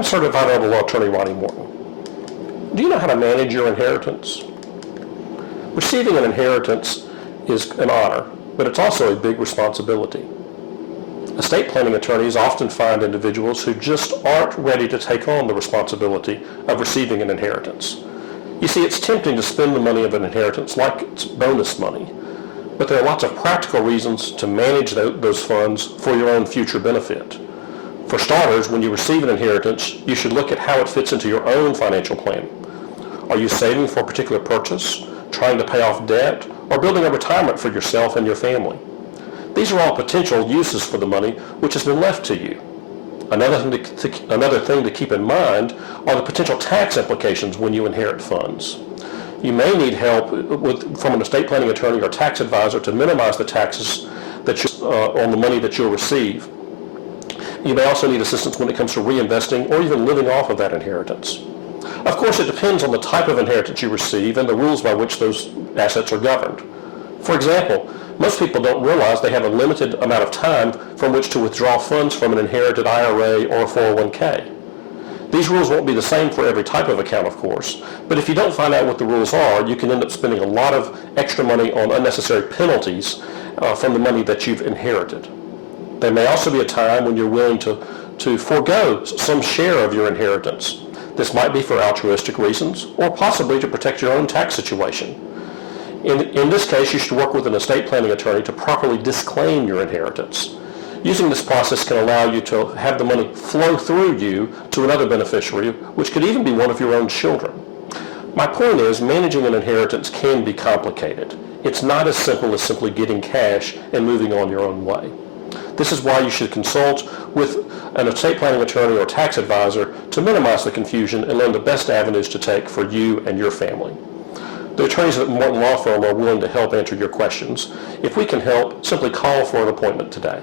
I'm certified elder law attorney Ronnie Morton. Do you know how to manage your inheritance? Receiving an inheritance is an honor, but it's also a big responsibility. Estate planning attorneys often find individuals who just aren't ready to take on the responsibility of receiving an inheritance. You see, it's tempting to spend the money of an inheritance like it's bonus money, but there are lots of practical reasons to manage those funds for your own future benefit. For starters, when you receive an inheritance, you should look at how it fits into your own financial plan. Are you saving for a particular purchase, trying to pay off debt, or building a retirement for yourself and your family? These are all potential uses for the money which has been left to you. Another thing to keep in mind are the potential tax implications when you inherit funds. You may need help from an estate planning attorney or tax advisor to minimize the taxes on the money that you'll receive. You may also need assistance when it comes to reinvesting or even living off of that inheritance. Of course, it depends on the type of inheritance you receive and the rules by which those assets are governed. For example, most people don't realize they have a limited amount of time from which to withdraw funds from an inherited IRA or a 401k. These rules won't be the same for every type of account, of course, but if you don't find out what the rules are, you can end up spending a lot of extra money on unnecessary penalties from the money that you've inherited. There may also be a time when you're willing to forego some share of your inheritance. This might be for altruistic reasons or possibly to protect your own tax situation. In this case, you should work with an estate planning attorney to properly disclaim your inheritance. Using this process can allow you to have the money flow through you to another beneficiary, which could even be one of your own children. My point is, managing an inheritance can be complicated. It's not as simple as simply getting cash and moving on your own way. This is why you should consult with an estate planning attorney or tax advisor to minimize the confusion and learn the best avenues to take for you and your family. The attorneys at Morton Law Firm are willing to help answer your questions. If we can help, simply call for an appointment today.